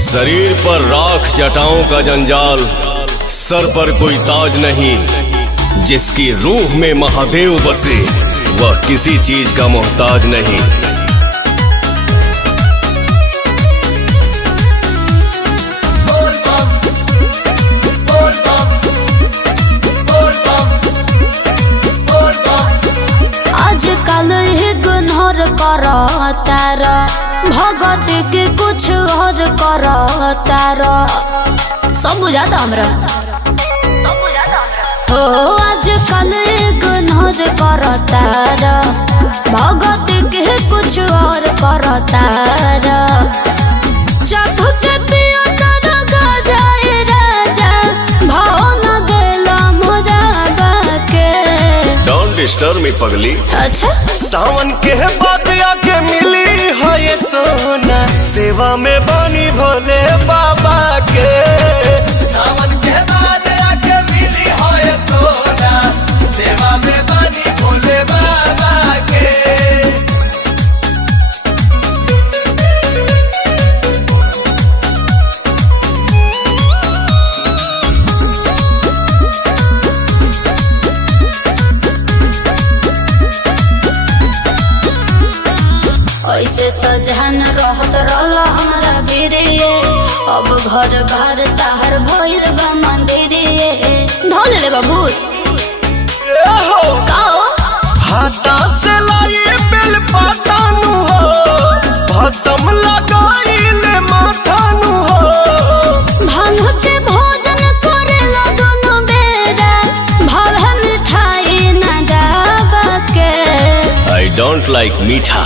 शरीर पर राख जटाओं का जंजाल, सर पर कोई ताज नहीं। जिसकी रूह में महादेव बसे वह किसी चीज का मोहताज नहीं। आजकल इग्नोर करो तारा, भगत के कुछ और करो तारा। सब बुझाता हमरा हो। आजकल इग्नोर करो तारा, भगत के कुछ और करो तारा। जब के पियो तारा गजाए राजा, भाव न देला मोरा बाके। डोंट डिस्टर्ब मी पगली। अच्छा सावन के बाद आके मिली है ये सोना, सेवा में बनी भोले बाबा के। सावन के बाद आके मिली है ये सोना, सेवा में बनी भोले बाबा के। ऐसे तो जहन रहत रहला हमरा बिरिये, अब घर बार ताहर भइल बा मंदिरिये। ढोल ले बाबू काओ हाथा से लाई बेल पाता नु हो, भसम लगाइले माथा नु हो। भांग के भोजन करेला दोनों बेरा, भाव मिठाई न डाबा के। आई डोंट लाइक मीठा।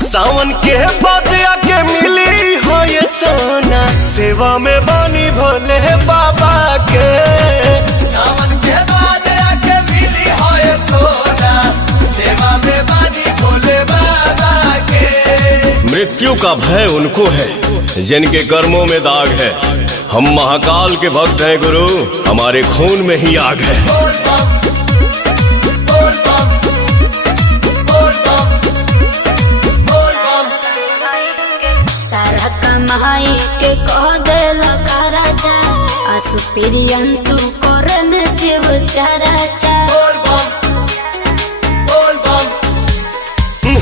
सावन के बाद आके मिली हो ये सोना, सेवा में बनी भोले बाबा के। सावन के बाद आके मिली हो ये सोना, सेवा में बनी भोले बाबा के। मृत्यु का भय उनको है जिनके कर्मों में दाग है। हम महाकाल के भक्त हैं गुरु, हमारे खून में ही आग है। सारा कमाई के कह देला राजा, आसु प्रियंसु करे में शिव चराचा।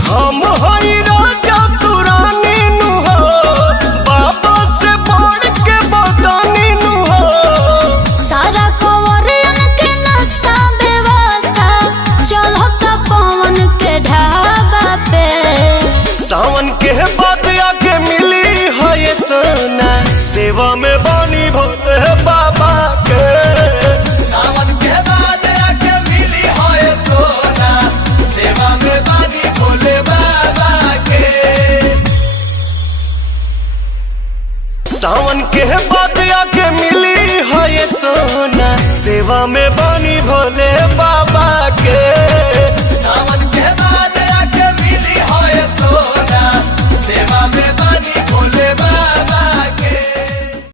हम हई राजा तू रानी नु हो, बाबा से बढ़ के बदानी नु हो। सारा कवरियन के नाश्ता व्यवस्था चलता पवन के ढाबा पे। सावन के बाद आके मिली है ये सोना, सेवा में बनी भोले बाबा के। सावन के बाद आके मिली है ये सोना, सेवा में बनी भोले बाबा के। सावन के बाद आके मिली है ये सोना, सेवा में बनी भोले बाबा के।